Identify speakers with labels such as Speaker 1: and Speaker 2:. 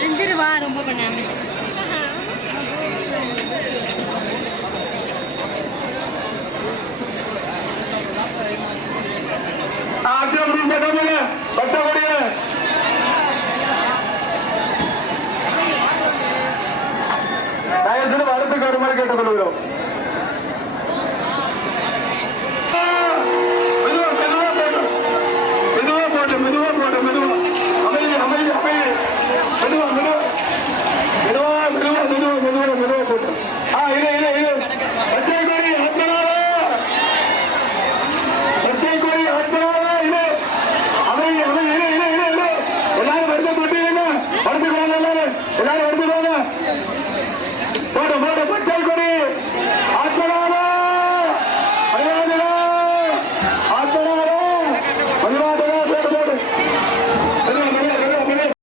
Speaker 1: அழிஞ்சிருவா ரொம்ப பண்ணாம. வருமாறு கேட்டுக் கொள்கிறோம் எல்லாரும் எடுத்துக்கோங்க போட போட பச்சை கொடி